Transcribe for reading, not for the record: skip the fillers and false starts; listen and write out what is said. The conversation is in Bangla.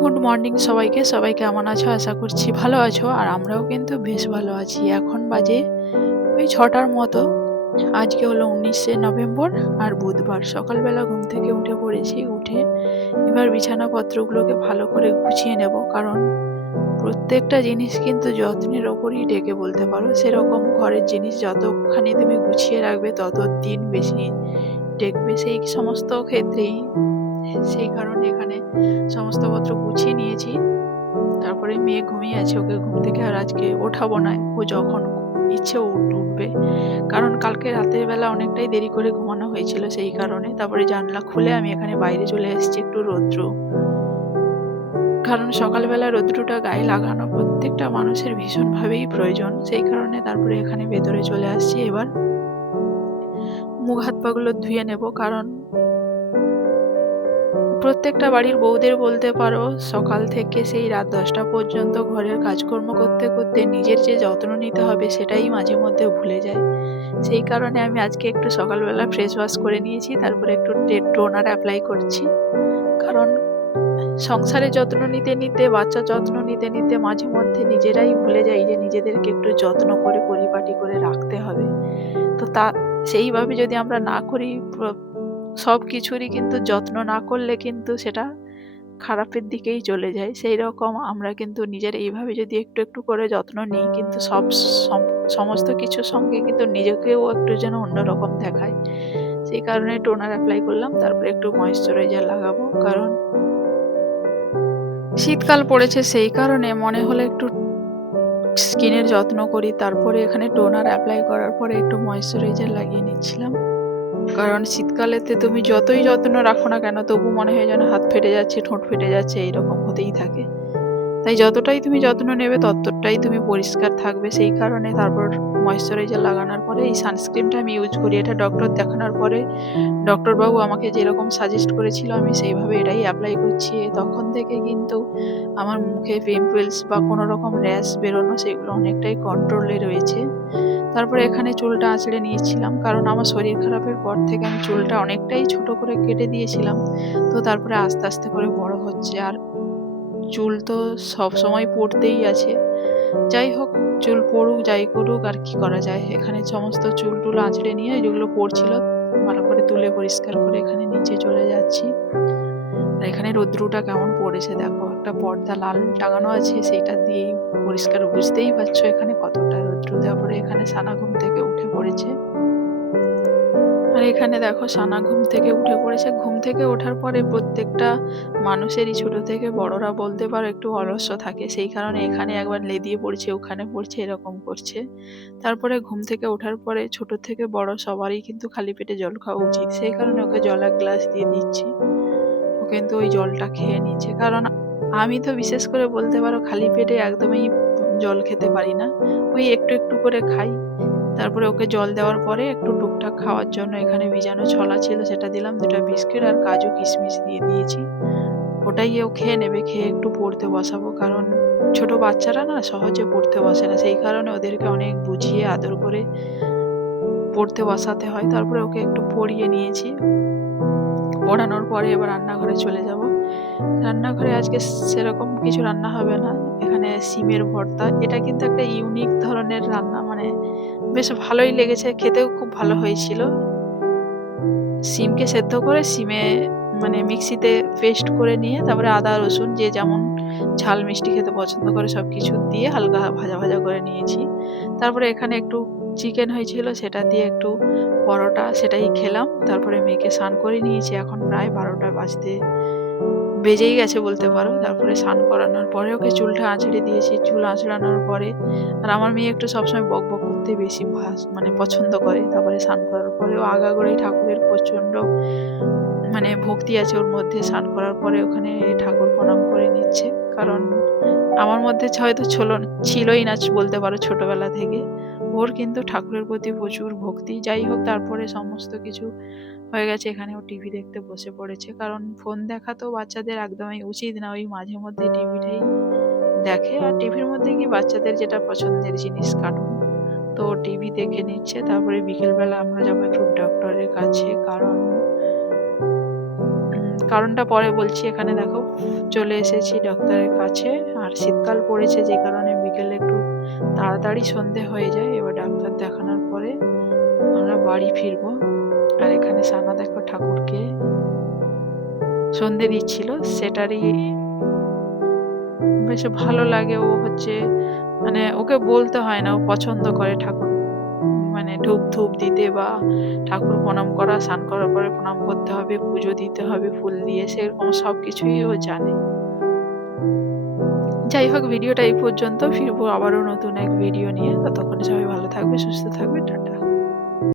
গুড মর্নিং সবাইকে। সবাই কেমন আছো? আশা করছি ভালো আছো। আর আমরাও কিন্তু বেশ ভালো আছি। এখন বাজে ওই ৬টার মতো। আজকে হলো ১৯শে নভেম্বর আর বুধবার। সকালবেলা ঘুম থেকে উঠে পড়েছি। উঠে এবার বিছানাপত্রগুলোকে ভালো করে গুছিয়ে নেব। কারণ প্রত্যেকটা জিনিস কিন্তু যত্নের ওপরই টেকে বলতে পারো। সেরকম ঘরের জিনিস যতখানি তুমি গুছিয়ে রাখবে তত দিন বেশি টেকবে। সেই সমস্ত ক্ষেত্রেই সেই কারণে এখানে সমস্ত পত্র গুছিয়ে নিয়েছি। তারপরে মেয়ে ঘুমিয়ে আছে, ওকে ঘুম থেকে আর আজকে ওঠাবো না। ও যখন ইচ্ছে ও উঠবে। কারণ কালকে রাতের বেলা অনেকটাই দেরি করে ঘুমানো হয়েছিল সেই কারণে। তারপরে জানলা খুলে আমি এখানে বাইরে চলে এসেছি একটু রৌদ্র। কারণ সকালবেলা রৌদ্রটা গায়ে লাগানো প্রত্যেকটা মানুষের ভীষণভাবেই প্রয়োজন। সেই কারণে তারপরে এখানে ভেতরে চলে আসছি। এবার মুখ হাত পাগুলো ধুয়ে নেব। কারণ প্রত্যেকটা বাড়ির বউদের বলতে পারো সকাল থেকে সেই রাত ১০টা পর্যন্ত ঘরের কাজকর্ম করতে করতে নিজের যে যত্ন নিতে হবে সেটাই মাঝে মধ্যে ভুলে যায়। সেই কারণে আমি আজকে একটু সকালবেলা ফ্রেশ ওয়াশ করে নিয়েছি। তারপরে একটু টোনার অ্যাপ্লাই করছি। কারণ সংসারের যত্ন নিতে নিতে, বাচ্চার যত্ন নিতে নিতে মাঝে মধ্যে নিজেরাই ভুলে যাই যে নিজেদেরকে একটু যত্ন করে পরিপাটি করে রাখতে হবে। তো সেইভাবে যদি আমরা না করি, সবকিছুরই কিন্তু যত্ন না করলে কিন্তু সেটা খারাপের দিকেই চলে যায়। সেইরকম আমরা কিন্তু নিজের এইভাবে যদি একটু একটু করে যত্ন নিই, কিন্তু সমস্ত কিছুর সঙ্গে কিন্তু নিজেকেও একটু যেন অন্যরকম দেখায়। সেই কারণে টোনার অ্যাপ্লাই করলাম। তারপরে একটু ময়েশ্চারাইজার লাগাবো। কারণ শীতকাল পড়েছে, সেই কারণে মনে হলো একটু স্কিনের যত্ন করি। তারপরে এখানে টোনার অ্যাপ্লাই করার পরে একটু ময়েশ্চারাইজার লাগিয়ে নিচ্ছিলাম। কারণ শীতকালেতে তুমি যতই যত্ন রাখো না কেন, তবু মনে হয় যেন হাত ফেটে যাচ্ছে, ঠোঁট ফেটে যাচ্ছে, এইরকম হতেই থাকে। তাই যতটাই তুমি যত্ন নেবে ততটাই তুমি পরিষ্কার থাকবে। সেই কারণে তারপর ময়েশ্চারাইজার লাগানোর পরে এই সানস্ক্রিনটা আমি ইউজ করি। এটা ডক্টর দেখানোর পরে ডক্টরবাবু আমাকে যেরকম সাজেস্ট করেছিল আমি সেইভাবে এটাই অ্যাপ্লাই করছি। তখন থেকে কিন্তু আমার মুখে পিম্পলস বা কোনো রকম র্যাশ বেরোনো সেগুলো অনেকটাই কন্ট্রোলে রয়েছে। তারপরে এখানে চুলটা আঁচড়ে নিয়েছিলাম। কারণ আমার শরীর খারাপের পর থেকে আমি চুলটা অনেকটাই ছোট করে কেটে দিয়েছিলাম। তো তারপরে আস্তে আস্তে করে বড় হচ্ছে। আর চুল তো সবসময় পড়তেই আছে। যাই হোক, চুল পড়ুক যাই করুক, আর কি করা যায়। এখানে সমস্ত চুল টুল আঁচড়ে নিয়ে যেগুলো পড়ছিল ভালো করে তুলে পরিষ্কার করে এখানে নিচে চলে যাচ্ছি। আর এখানে রৌদ্রটা কেমন পড়েছে দেখো। একটা পর্দা লাল টাঙানো আছে, সেইটা দিয়েই পরিষ্কার বুঝতেই পারছো এখানে কতটা রৌদ্র। তারপরে এখানে সানা ঘুম থেকে উঠে পড়েছে। আর এখানে দেখো সানা ঘুম থেকে উঠে পড়েছে। ঘুম থেকে ওঠার পরে প্রত্যেকটা মানুষেরই ছোট থেকে বড়রা বলতে পারো একটু অলস্য থাকে। সেই কারণে এখানে একবার লেদিয়ে পড়ছে, ওখানে পড়ছে, এরকম করছে। তারপরে ঘুম থেকে ওঠার পরে ছোট থেকে বড় সবারই কিন্তু খালি পেটে জল খাওয়া উচিত। সেই কারণে ওকে জল এক গ্লাস দিয়ে দিচ্ছি। ও কিন্তু ওই জলটা খেয়ে নিচ্ছে। কারণ আমি তো বিশেষ করে বলতে পারো খালি পেটে একদমই জল খেতে পারি না। ওই একটু একটু করে খাই। তারপরে ওকে জল দেওয়ার পরে একটু টুকটাক খাওয়ার জন্য এখানে ভিজানো ছোলা ছিল সেটা দিলাম, ২টা বিস্কিট আর কাজু কিশমিশ দিয়ে দিয়েছি। ওটাই ও খেয়ে নেবে। খেয়ে একটু পড়তে বসাবো। কারণ ছোট বাচ্চারা না সহজে পড়তে বসে না। সেই কারণে ওদেরকে অনেক বুঝিয়ে আদর করে পড়তে বসাতে হয়। তারপরে ওকে একটু পড়িয়ে নিয়েছি। পড়ানোর পরে এবার রান্নাঘরে চলে যাব। রান্নাঘরে আজকে সেরকম কিছু রান্না হবে না। এখানে সিমের ভর্তা। এটা কিন্তু একটা ইউনিক ধরনের রান্না। মানে বেশ ভালোই লেগেছে। খেতেও খুব ভালো হয়েছিল। সিমকে সেদ্ধ করে সিমে মানে মিক্সিতে পেস্ট করে নিয়ে তারপরে আদা রসুন যে যেমন ঝাল মিষ্টি খেতে পছন্দ করে সবকিছু দিয়ে হালকা ভাজা ভাজা করে নিয়েছি। তারপরে এখানে একটু চিকেন হয়েছিল, সেটা দিয়ে একটু পরোটা সেটাই খেলাম। তারপরে মেয়েকে স্নান করে নিয়েছি। এখন প্রায় ১২টা বাজতে বেজেই গেছে বলতে পারো। তারপরে স্নান করানোর পরে ওকে চুলটা আঁচড়ে দিয়েছি। চুল আঁচড়ানোর পরে আর আমার মেয়ে একটু সবসময় বকবক করতে বেশি মানে পছন্দ করে। তারপরে স্নান করার পরে ও আগাগোড়াই ঠাকুরের প্রচণ্ড মানে ভক্তি আছে ওর মধ্যে। স্নান করার পরে ওখানে ঠাকুর প্রণাম করে নিচ্ছে। কারণ আমার মধ্যে হয়তো ছিলই না বলতে পারো ছোটবেলা থেকে। ওর কিন্তু ঠাকুরের প্রতি প্রচুর ভক্তি। যাই হোক, তারপরে সমস্ত কিছু হয়ে গেছে। এখানে ও টিভি দেখতে বসে পড়েছে। কারণ ফোন দেখা তো বাচ্চাদের একদমই উচিত না। ওই মাঝে মধ্যে টিভিটাই দেখে। আর টিভির মধ্যে কি বাচ্চাদের যেটা পছন্দের জিনিস কার্টুন, তো টিভি দেখে নিচ্ছে। তারপরে বিকেলবেলা আমরা যাবো একটু ডক্টরের কাছে। কারণ কারণটা পরে বলছি। এখানে দেখো চলে এসেছি ডাক্তারের কাছে। আর শীতকাল পড়েছে যে কারণে বিকেলে একটু তাড়াতাড়ি সন্ধে হয়ে যায়। এবার ডাক্তার দেখানোর পরে আমরা বাড়ি ফিরবো। আর এখানে সানা দেখো ঠাকুরকে সন্ধে দিচ্ছিল, সেটারই বেশ ভালো লাগে। ও হচ্ছে মানে ওকে বলতে হয় না, ও পছন্দ করে ঠাকুর মানে ধূপ ধূপ দিতে বা ঠাকুর প্রণাম করা, স্নান করার পরে প্রণাম করতে হবে, পুজো দিতে হবে ফুল দিয়ে, সেরকম সবকিছুই ও জানে। যাই হোক, ভিডিওটা এই পর্যন্ত। ফিরবো আবারও নতুন এক ভিডিও নিয়ে। ততক্ষণে সবাই ভালো থাকবে, সুস্থ থাকবে। টাটা।